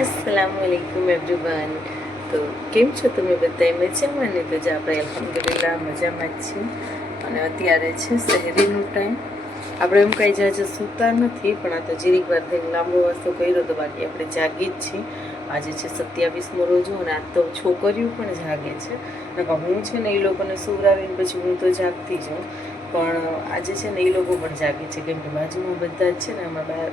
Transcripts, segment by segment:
अस्सलामुअलैकुम एवरीवन। तो કેમ છો તમે બધા? મજામાં ને? તો જ આપણે અલ્હમ્દુલિલ્લાહ મજામાં જ છીએ અને અત્યારે છે સહેરીનો ટાઈમ. આપણે એમ કાંઈ જાજે સૂતા નથી, પણ આ તો જીરીક વાર થઈને લાંબો વાસ્તો કર્યો તો બાકી આપણે જાગી જ છીએ. આજે છે 27મો રોજો અને આજ તો છોકરીઓ પણ જાગે છે. નકર હું છે ને એ લોકોને સુવડાવીને પછી હું તો જાગતી જાઉં, પણ આજે છે ને એ લોકો પણ જાગે છે કેમ કે બાજુમાં બધા જ છે ને અમારા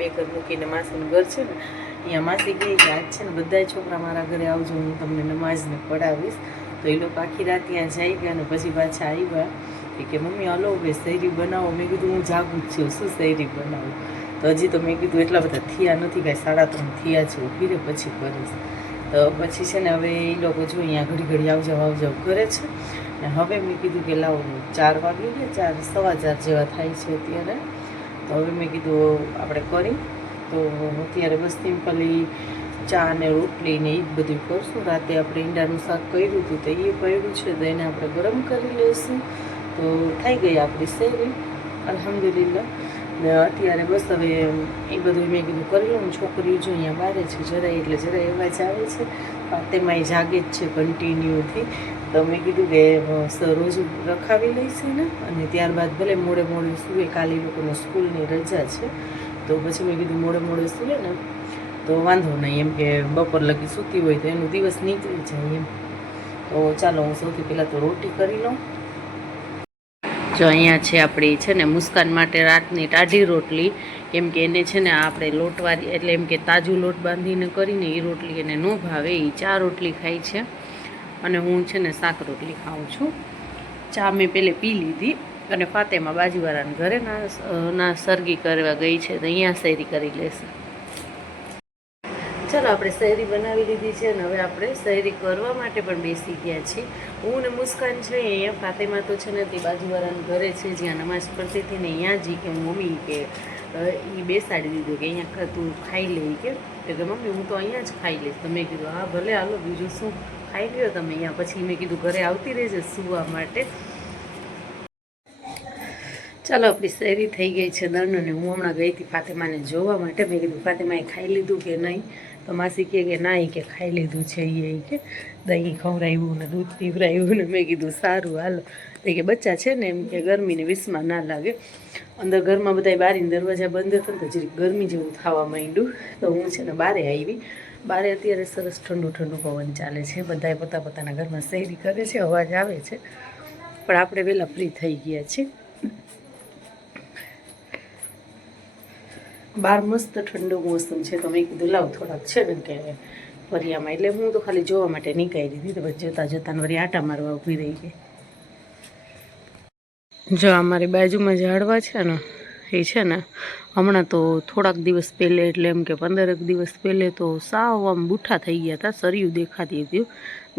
બે ઘર મૂકીને માસીનું ઘર છે ને અહીંયા માસી ગઈ કે આજ છે ને બધા છોકરા મારા ઘરે આવજો, હું તમને નમાઝને પઢાવીશ. તો એ લોકો આખી રાત ત્યાં જઈ ગયા અને પછી પાછા આવ્યા કે મમ્મી હલો બે સહેરી બનાવો. મેં કીધું હું જાગું જ છું, શું સહેરી બનાવું? તો હજી તો મેં કીધું એટલા બધા થયા નથી, કાંઈ 3:30 થયા છે, ઊભી રહે પછી કરીશ. તો પછી છે ને હવે એ લોકો જો અહીંયા ઘડી ઘડી આવજાવ કરે છે ને હવે મેં કીધું કે લાવો 4 વાગી ગયા, 4 સવા 4 જેવા થાય છે અત્યારે. તો હવે મેં કીધું આપણે કરી તો અત્યારે બસ સિમ્પલી ચા ને રોટલી ને એ જ બધું કરશું. રાતે આપણે ઈંડાનું શાક કર્યું હતું તો એ પડ્યું છે તો એને આપણે ગરમ કરી લઈશું. તો થઈ ગઈ આપણી સહેરી અલ્હમ્દુલિલ્લાહ. ને અત્યારે બસ હવે એ બધું મેં કીધું કરી લઉં. છોકરીઓ જો અહીંયા બારે છે જરાય એટલે જરાય અવાજ આવે છે, તેમાં એ જાગે જ છે કન્ટિન્યુથી. તો મેં કીધું કે રોજ રખાવી લઈશું ને અને ત્યારબાદ ભલે મોડે સૂવે, કાલે લોકોને સ્કૂલની રજા છે તો પછી મેં કીધું મોડે સૂવે ને તો વાંધો નહીં, એમ કે બપોર લગી સૂતી હોય તો એનો દિવસ નીકળી જાય એમ. તો ચાલો હું સૌથી પહેલાં તો રોટી કરી લઉં. જો અહીંયા છે આપણી છે ને મુસ્કાન માટે રાતની ટાઢી રોટલી, કેમ કે એને છે ને આપણે લોટવાળી એટલે એમ કે તાજું લોટ બાંધીને કરીને એ રોટલી એને ન ભાવે, એ ચા રોટલી ખાય છે અને હું છે ને શાક રોટલી ખાઉં છું. ચા મેં પહેલે પી લીધી અને ફાતેમાં બાજુવાળાને ઘરે ના સરગી કરવા ગઈ છે તો અહીંયા સહેરી કરી લેશે. ચાલો આપણે સહેરી બનાવી લીધી છે અને હવે આપણે સહેરી કરવા માટે પણ બેસી ગયા છીએ. હું ને મુસ્કાન છે અહીંયા ફાતેમાં તો છે ને તે બાજુવાળાને ઘરે છે જ્યાં નમાઝ પડતી હતી ને અહીંયા જ કે હું મમ્મી કે એ બેસાડી દીધું કે અહીંયા તું ખાઈ લે કે મમ્મી હું તો અહીંયા જ ખાઈ લઈશ. તો મેં કીધું હા ભલે હાલો, બીજું શું, ખાઈ લ્યો તમે અહીંયા. પછી મેં કીધું ઘરે આવતી રહેજે સૂવા માટે. ચાલો આપણી સહેરી થઈ ગઈ છે દંડ અને હું હમણાં ગઈ હતી ફાતેમાને જોવા માટે. મેં કીધું ફાતેમાએ ખાઈ લીધું કે નહીં? તો માસી કે ના એ કે ખાઈ લીધું છે એ કે દહીં ખવડાવ્યું ને દૂધ પીવડાવ્યું ને. મેં કીધું સારું હાલો. એ કે બચ્ચા છે ને એમ કે ગરમીને વિસમાં ના લાગે. અંદર ઘરમાં બધા બારીને દરવાજા બંધ હતા ને તો જરીક ગરમી જેવું થવા માંડ્યું તો હું છે ને બારે આવી. બારે અત્યારે સરસ ઠંડુ પવન ચાલે છે, બધાએ પોતાના ઘરમાં સહેરી કરે છે, અવાજ આવે છે, પણ આપણે વહેલા ફ્રી થઈ ગયા છીએ. બહાર મસ્ત ઠંડુ મોસમ છે તો મેં કીધું લાવ થોડાક છે ને કે ફરિયામાં, એટલે હું તો ખાલી જોવા માટે નીકળી દીધી. તો પછી જોતાં વળી આટા મારવા ઊભી રહી ગઈ. જો અમારી બાજુમાં ઝાડવા છે ને એ છે ને હમણાં તો થોડાક દિવસ પહેલે એટલે એમ કે 15 દિવસ પહેલે તો સાવ આમ બૂઠા થઈ ગયા હતા, સરિયું દેખાતી હતી.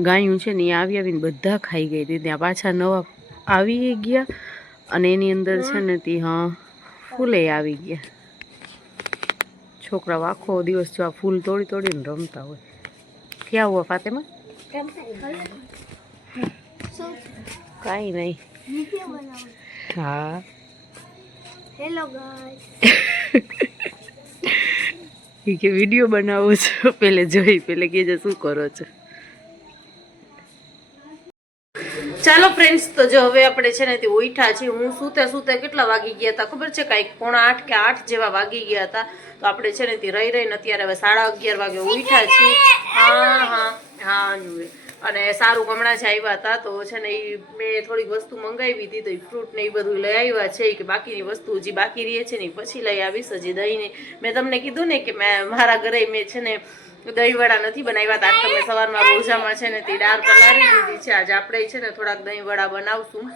ગાયું છે ને એ આવીને બધા ખાઈ ગઈ હતી. ત્યાં પાછા નવા આવી ગયા અને એની અંદર છે ને તે ફૂલે આવી ગયા. છોકરાઓ આખો દિવસ જો આ ફૂલ તોડીને રમતા હોય. ક્યાં હુઆ ફાતેમા? કાંઈ નહીં. હા હેલો ગાઈસ. એ કે વિડીયો બનાવો છો? પહેલે કહેજો શું કરો છો. ચાલો ફ્રેન્ડ્સ, તો જો હવે આપણે છે ને તે ઉઠ્યા છીએ. હું સૂતે કેટલા વાગી ગયા હતા ખબર છે? કાંઈક 7:45 કે 8 જેવા વાગી ગયા હતા. તો આપણે છે ને તે રહીને અત્યારે હવે 11:30 વાગે ઉઠ્યા છીએ. હા અને સારું હમણાં જ આવ્યા હતા તો છે ને એ મેં થોડીક વસ્તુ મંગાવી હતી તો એ ફ્રૂટ ને એ બધું લઈ આવ્યા છે કે બાકીની વસ્તુ હજી બાકી રહે છે ને પછી લઈ આવીશ. હજી દહીં ને મેં તમને કીધું ને કે મારા ઘરે મેં છે ને દહીંવડા નથી બનાવ્યા. આજ તમે સવારમાં રોજામાં છે ને તે દાળ પલાળી દીધી છે. આજે આપણે છે ને થોડાક દહીંવડા બનાવશું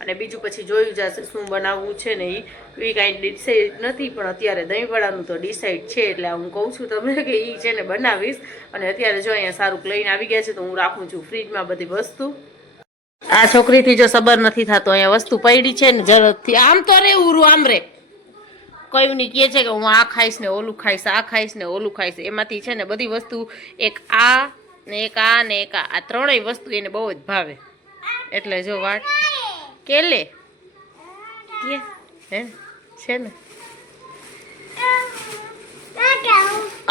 અને બીજું પછી જોયું જશે શું બનાવવું છે ને એ કાંઈ ડિસાઈડ નથી, પણ અત્યારે દહીંવડાનું તો ડિસાઈડ છે. એટલે હું કહું છું તમને કે એ છે ને બનાવીશ. અને અત્યારે જો અહીંયા સારું લઈને આવી ગયા છે તો હું રાખું છું ફ્રીજમાં બધી વસ્તુ. આ છોકરીથી જો સબર નથી થતો, અહીંયા વસ્તુ પડી છે ને જરૂરથી આમ તો રે ઉરું આમ રે કયું ની કહે છે કે હું આ ખાઈશ ને ઓલું ખાઈશ, આ ખાઈશ ને ઓલું ખાઈશ. એમાંથી છે ને બધી વસ્તુ એક આ ને એક આ ને એક આ ત્રણેય વસ્તુ એને બહુ જ ભાવે. એટલે જો વાટ કે લે હે છે ને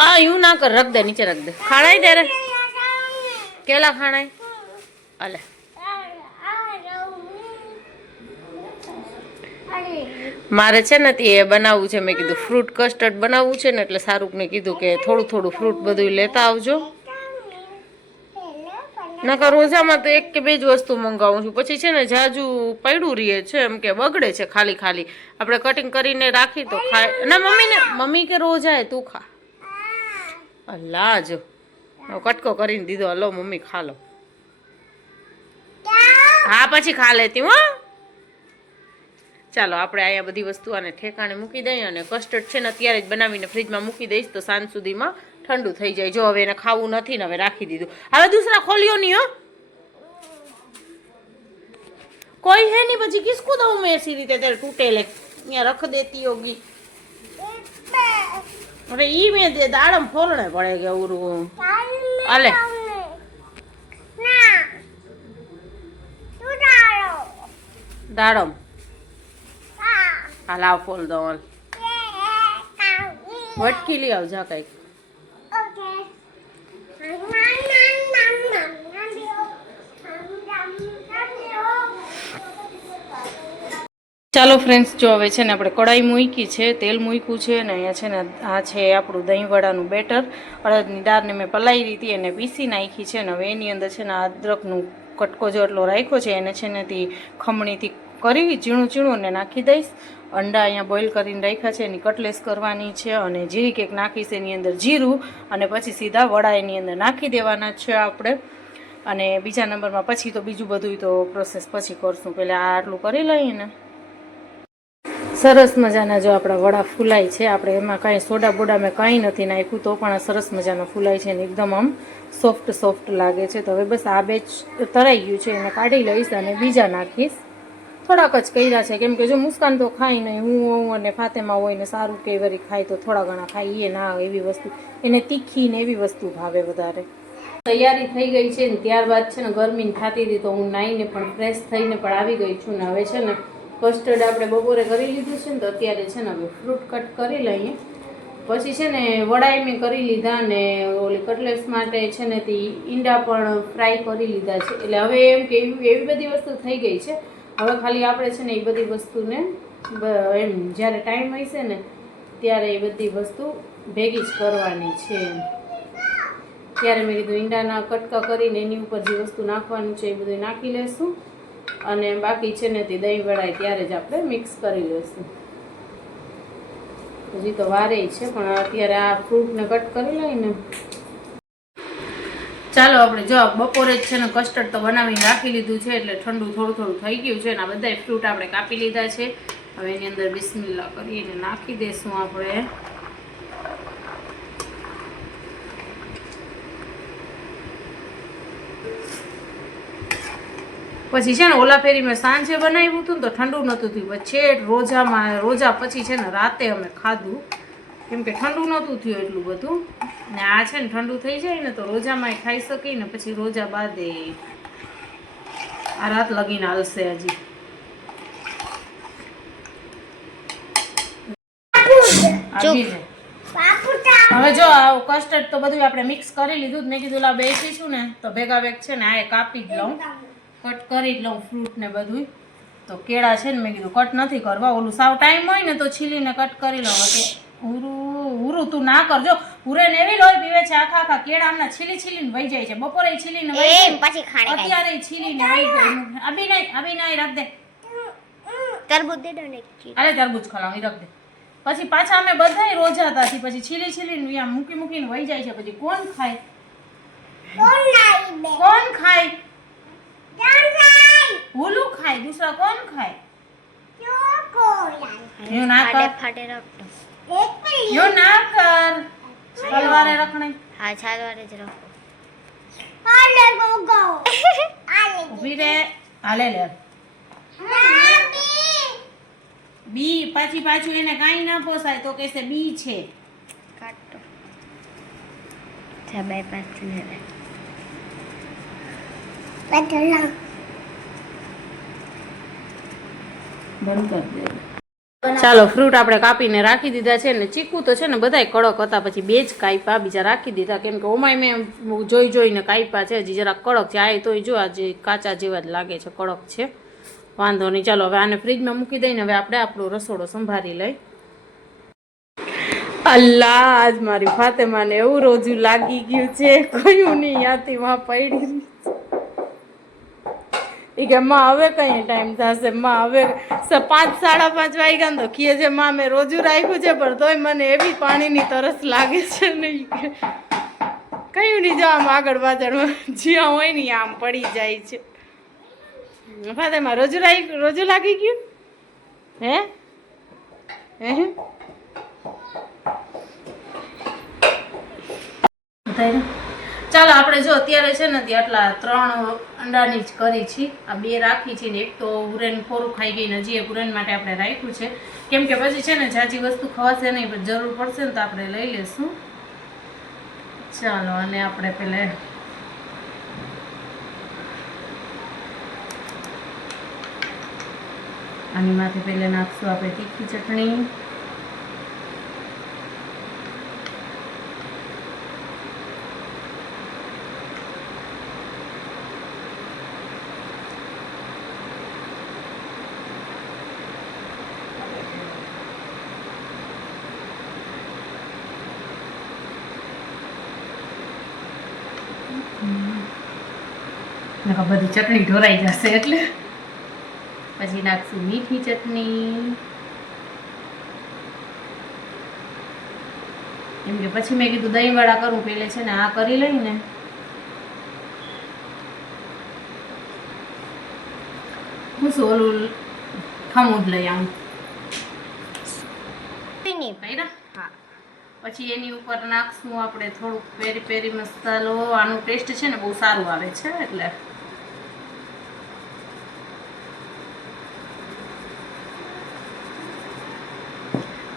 આ યું ના કર, રખ દે નીચે, રખ દે. ખાણાય ત્યારે કેલા ખાણાય અલે મારે છે ને તે બનાવવું છે. મેં કીધું ફ્રૂટ કસ્ટર્ડ બનાવવું છે ને એટલે શાહરૂખને કીધું કે થોડું થોડું ફ્રૂટ બધું લેતા આવજો. નકર રોજામાં તો એક કે બે જ વસ્તુ મંગાવું છું, પછી છે ને જાજુ પડ્યું રહે છે, એમ કે બગડે છે ખાલી ખાલી. આપણે કટિંગ કરીને રાખી તો ખાય ના. મમ્મી કે રોજા તું ખા. અલ્લા જો કટકો કરીને દીધો. હલો મમ્મી ખા લો. હા પછી ખા લેતી હો. ચાલો આપણે અહીંયા બધી વસ્તુ આને ઠેકાણે મૂકી દઈએ અને કસ્ટર્ડ છે ને અત્યારે જ બનાવીને ફ્રીજમાં મૂકી દઈશ તો સાંજ સુધીમાં ઠંડુ થઈ જાય. જો હવે એને ખાવું નથી ને હવે રાખી દીધું. હવે દૂસરા ખોલ્યો નહીં હો, કોઈ હે નહીં. પછી કિસકું દઉં મેં એસી રીતે તેરે તૂટેલે અહીંયા રખ દેતી હોગી. અરે ઈ મેં દે દાડમ ફોલણે પડે કે ઉરું અલે દાડમ હા લાવ ફોલ દો. વટકી લઈ આવજા કઈક. ચાલો ફ્રેન્ડ્સ, જો હવે છે ને આપણે કઢાઈ મૂકી છે, તેલ મૂક્યું છે ને અહીંયા છે ને આ છે આપણું દહીંવડાનું બેટર. અડદની દાળને મેં પલાળી હતી અને પીસી નાખી છે ને હવે એની અંદર છે ને અદરકનું કટકો જો એટલો રાખ્યો છે એને છે ને તે ખમણીથી કરી ઝીણું ઝીણું ને નાખી દઈશ. અંડા અહીંયા બોઇલ કરીને રાખ્યા છે, એની કટલેસ કરવાની છે અને જીરી કેક નાખીશ એની અંદર જીરું અને પછી સીધા વડા એની અંદર નાખી દેવાના છે આપણે. અને બીજા નંબરમાં પછી તો બીજું બધું તો પ્રોસેસ પછી કરશું, પહેલાં આ આટલું કરી લઈએ ને. સરસ મજાના જો આપણા વડા ફૂલાય છે. આપણે એમાં કાંઈ સોડા બોડા મેં કાંઈ નથી નાખ્યું તો પણ આ સરસ મજાના ફૂલાય છે ને એકદમ આમ સોફ્ટ સોફ્ટ લાગે છે. તો હવે બસ આ બે તરાઈ ગયું છે એને કાઢી લઈશ અને બીજા નાખીશ. થોડાક જ કર્યા છે કેમ કે જો મુસ્કાન તો ખાય નહીં, હું અને ફાતેમાં હોય ને સારું કે વરી ખાય તો થોડા ઘણા ખાય. એ ના એવી વસ્તુ એને તીખી ને એવી વસ્તુ ભાવે વધારે. તૈયારી થઈ ગઈ છે ને ત્યારબાદ છે ને ગરમી થતી હતી તો હું નાહીને પણ ફ્રેશ થઈને પણ આવી ગઈ છું ને હવે છે ને કસ્ટર્ડ આપણે બપોરે કરી લીધું છે ને તો અત્યારે છે ને હવે ફ્રૂટ કટ કરી લઈએ. પછી છે ને વડાઈ મેં કરી લીધા ને ઓલી કટલેસ માટે છે ને તે ઈંડા પણ ફ્રાય કરી લીધા છે. એટલે હવે એમ કે એવી બધી વસ્તુ થઈ ગઈ છે. હવે ખાલી આપણે છે ને એ બધી વસ્તુને એમ જ્યારે ટાઈમ હશે ને ત્યારે એ બધી વસ્તુ ભેગી જ કરવાની છે. ત્યારે મેં કીધું ઈંડાના કટકા કરીને એની ઉપર જે વસ્તુ નાખવાનું છે એ બધું નાખી લેશું અને બાકી છે ને તે દહીં વડાય ત્યારે જ આપણે મિક્સ કરી લઈશું. હજી તો વારે છે પણ અત્યારે આ ફ્રૂટને કટ કરી લઈને ચાલો આપણે જો બપોરે જ છે ને કસ્ટર્ડ તો બનાવીને રાખી લીધું છે એટલે ઠંડુ થોડું થોડું થઈ ગયું છે ને આ બધા ફ્રૂટ આપણે કાપી લીધા છે. હવે એની અંદર બિસ્મિલ્લાહ કરીને નાખી દઈશું આપણે. પછી છે ને ઓલા ફેરી મેં સાંજે બનાવ્યું હતું ને તો ઠંડુ નહોતું થયું. પછી રોજા પછી છે ને રાતે અમે ખાધું કેમ કે ઠંડુ નહોતું થયું એટલું બધું. ને આ છે ને ઠંડુ થઈ જાય ને તો રોજામાં ખાઈ શકી ને પછી રોજા બાદ આ રાત લગીને હાલશે હજી. હવે જો કસ્ટર્ડ તો બધું આપણે મિક્સ કરી લીધું. મેં કીધું લા બેસીશું ને તો ભેગા ભેગ છે ને આ કાપી જ લઉં, કટ કરી જ લઉં ફ્રૂટ ને બધું. તો કેળા છે ને મેં કીધું કટ નથી કરવા, ઓલું સાવ ટાઈમ હોય ને તો છીલીને કટ કરી લઉં. ઉરું તું ના કરજો, ઉરે ને એવી લોહી પીવે છે આખા આખા કેળા હમણાં છીલીને વહી જાય છે. બપોરે છીલીને વહી જાય, અત્યારે છીલીને વહી ગઈ. અભી નહીં રાખ દે, તરબૂચ દે દો ને. અરે તરબૂચ ખલાવી રાખ દે. પછી પાછા અમે બધાય રોજા હતા પછી છીલીને મૂકીને વહી જાય છે. પછી કોણ ખાય? કોણ ખાય? ભૂલું ખાય, દૂસરા કોણ ખાય? યું ના કર, યું ના કર. તલવારે રખણે. હા છાલવારે જ રાખો. ઊભી રે, હાલે લે. બી પાછું એને કાંઈ ના પોસાય તો કહેશે બી છે. કાટો છાબાઈ પાછું લે બંધ કર દે. ચાલો ફ્રૂટ આપણે કાપીને રાખી દીધા છે ને ચીકુ તો છે ને બધાય કડક હતા પછી બે જ કાપ્યા બીજા રાખી દીધા કેમ કે ઓમાય મેં જોઈને કાપ્યા છે હજી જરાક કડક છે આ તોય જો આજે કાચા જેવા જ લાગે છે કડક છે વાંધો નહીં ચાલો હવે આને ફ્રીજમાં મૂકી દઈને હવે આપણે આપણો રસોડો સંભાળી લઈ અલ્લાહ આજ મારી ફાતેમાને એવું રોજું લાગી ગયું છે કયું નહીં યાતી માં પડી એ કે માં હવે કઈ ટાઈમ થશે માં હવે 5 સાડા 5 વાગ્યા ને તો કહે છે માં મેં રોજુ રાખ્યું છે પણ તોય મને એવી પાણીની તરસ લાગે છે નહીં કે કયું નહીં જો આમ આગળ પાછળ જ્યાં હોય ને આમ પડી જાય છે ફાતેમા રોજુ લાગી ગયું હે હે ચાલો આપણે જો અત્યારે છે ને આટલા 3 અંડાની જ કરી છે આ 2 રાખી છે ને એક તો ઉરેન ખોરું ખાઈ ગઈ ને હજી એક ઉરેન માટે આપણે રાખ્યું છે કેમ કે પછી છે ને જાજી વસ્તુ ખવાશે નહીં પણ જરૂર પડશે ને તો આપણે લઈ લેશું ચાલો અને આપણે પેલે આની માથે પહેલા નાખશું આપણે તીખી ચટણી બધી ચટણી ઢોરાઈ જશે એટલે પછી નાખશું મીઠી ચટણી એમ કે પછી મેં કીધું દહીં વડા કરું પેલે છે ને આ કરી લઈને હું શું ઓલું ખમું જ લઈ આવું હા પછી એની ઉપર નાખશું આપણે થોડુંક પેરી પેરી મસાલો આનું ટેસ્ટ છે ને બહુ સારું આવે છે એટલે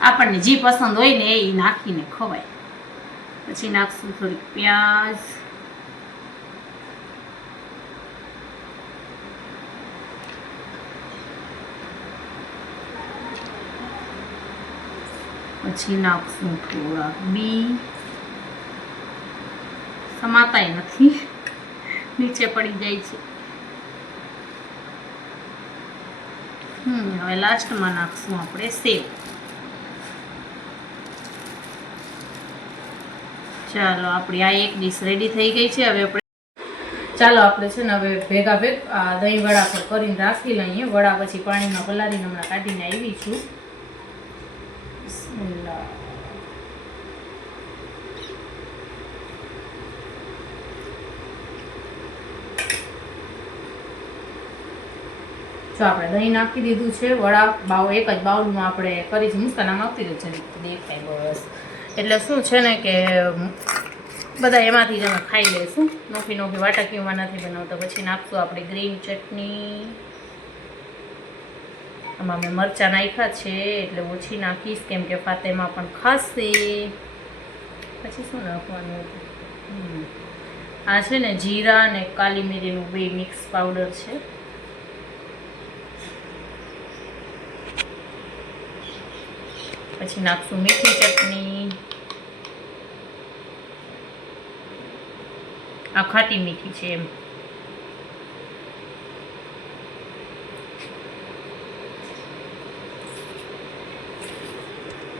આપણને જે પસંદ હોય ને એ નાખીને ખવાય પછી નાખશું થોડીક પ્યાજ પછી નાખશું થોડા બી સમાતાય નથી નીચે પડી જાય છે હવે લાસ્ટમાં નાખશું આપણે સેવ ચાલો આપણી આ એક ડીશ રેડી થઈ ગઈ છે હવે આપણે ચાલો આપણે છે ને હવે ભેગા દહીં વડા પર કરીને રાખી લઈએ વડા પછી પાણીમાં પલાળીને હમણાં કાઢીને આવી છું જો આપણે દહીં નાખી દીધું છે વડા એક જ બાઉલમાં આપણે કરી છે મુસ્કાનામાં આવતી રહે છે દેખાય બસ એટલે શું છે ને કે બધા એમાંથી જ અમે ખાઈ લઈશું નોખી નોખી વાટાકીઓમાં નથી બનાવતા પછી નાખશું આપણે ગ્રીન ચટણી આમાં મેં મરચાં નાખ્યા છે એટલે ઓછી નાખીશ કેમ કે ફાતેમાં પણ ખાશે પછી શું નાખવાનું આ છે ને જીરા અને કાલી મિરીનું બે મિક્સ પાવડર છે પછી નાખશું મીઠી ચટણી આ ખાટી મીઠી છે એમ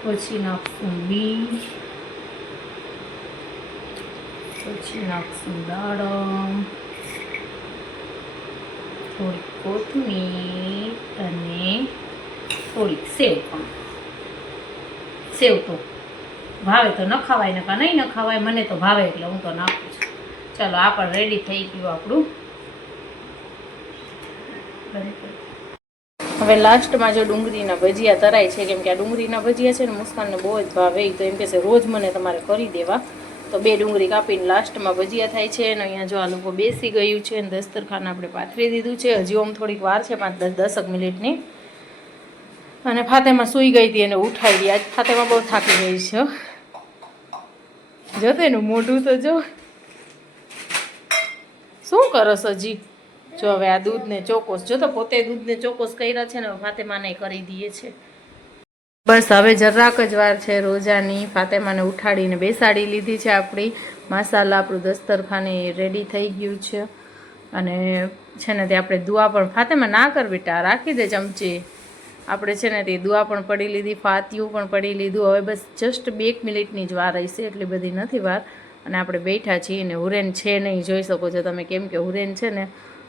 પછી નાખશું બી પછી નાખશું દાડમ થોડીક કોથમીર અને થોડીક સેવ પણ સેવ તો ભાવે તો ન ખવાય ને કા નહીં ન ખવાય મને તો ભાવે એટલે હું તો નાખું છું ચાલો આ પણ રેડી થઈ ગયું આપણું હવે લાસ્ટમાં જો ડુંગળીના ભજીયા તરાય છે કેમ કે આ ડુંગળીના ભજીયા છે ને મુસ્કાનને બહુ જ ભાવે તો એમ કહેશે રોજ મને તમારે કરી દેવા તો 2 ડુંગળી કાપીને લાસ્ટમાં ભજીયા થાય છે અને અહીંયા જો આ લોકો બેસી ગયું છે અને દસ્તરખાન આપણે પાથરી દીધું છે હજી આમ થોડીક વાર છે 5-10 મિનિટની અને ફાતેમાં સૂઈ ગઈ હતી એને ઉઠાવી દી આજ ફાતેમાં બહુ થાકી ગઈ છે જો તો એનું મોઢું તો જો શું કરસ હજી જો હવે આ દૂધને ચોકોસ જો તો પોતે દૂધને ચોકોસ કર્યા છે ને ફાતેમાને કરી દઈએ છે બસ હવે જરાક જ વાર છે રોજાની. ફાતેમાને ઉઠાડીને બેસાડી લીધી છે આપણી. માશાલ્લાહ આપણું દસ્તરખાને રેડી થઈ ગયું છે. અને છે ને તે આપણે દુઆ પણ ફાતેમા ના કર બેટા, રાખી દે ચમચી. આપણે છે ને તે દુઆ પણ પડી લીધી, ફાતિયું પણ પડી લીધું. હવે બસ જસ્ટ 2 મિનિટની જ વાર હશે, એટલી બધી નથી વાર. અને આપણે બેઠા છીએ ને હુરેન છે નહીં, જોઈ શકો છો તમે, કેમ કે હુરેન છે ને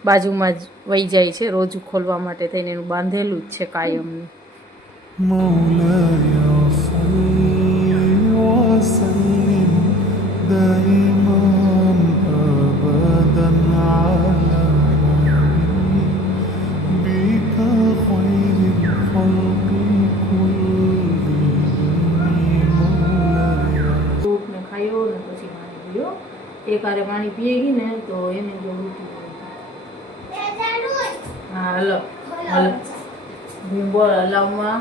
બાજુમાં જ વહી જાય છે રોજુ ખોલવા માટે થઈને, એનું બાંધેલું જ છે કાયમનું. مولاي صل وسلم دائما ابدا على بك خير الخلق كلهم مولاي. ફ્રૂટ ને ખાયો ને પછી પાણી પીયો. એક હારે પાણી પીએ ગઈ ને તો એને જો ઉલટી થાય. હા હલો હલો બોલ અલાઉમાં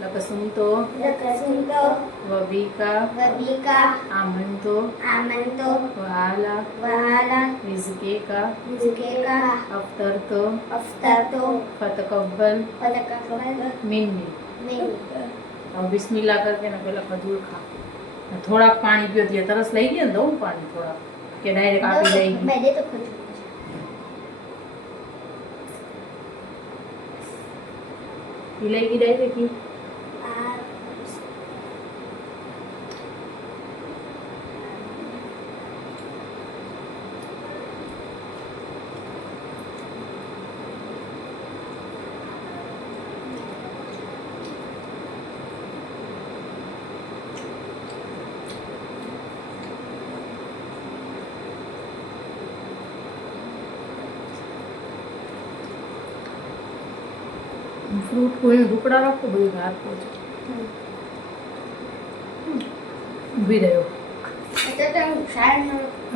લકસુમતો વબીકા આમંતો વહાલા રિઝકેકા અફતરતો ફતકબ્બલ મિન્ની. હવે બિસ્મિલ્લાહ કરકે ને પેલા ખજૂર ખા. થોડાક પાણી પીઓ ત્યાં તરસ લઈ ગયા ને, દઉં પાણી થોડાક કે ડાયરેક્ટ આપી લઈ ગઈ. લઈ ગઈ ડાયરેક્ટ. ફ્રૂટ કોઈ ઢુકડા રાખો, બધું રાખો છે. ઊભી રહ્યો.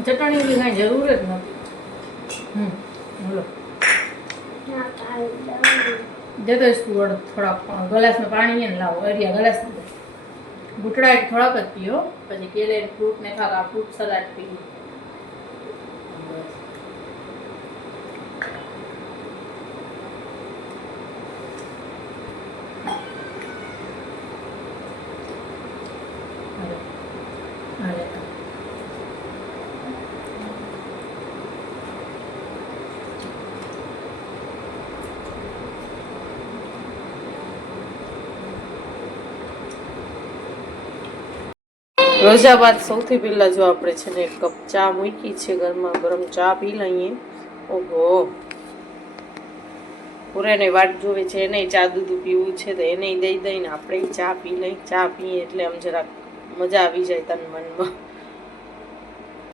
ચટણી બી કાંઈ જરૂર જ નથી. બોલો જતો થોડાક ગ્લાસમાં પાણી ને લાવો, અરિયા ગ્લાસ ઘૂંટડા થોડાક જ પીઓ, પછી કેલે ફ્રૂટ ને ખાવા, ફ્રૂટ સલાડ પી. રોજા બાદ સૌથી પહેલાં જો આપણે છે ને 1 કપ ચા મૂકી છે, ગરમા ગરમ ચા પી લઈએ. ઓહો, પૂરેને વાટ જોવે છે, એને ચા દૂધ પીવું છે તો એને દઈ દઈને આપણે ચા પી લઈ. ચા પીએ એટલે આમ જરાક મજા આવી જાય તન મનમાં.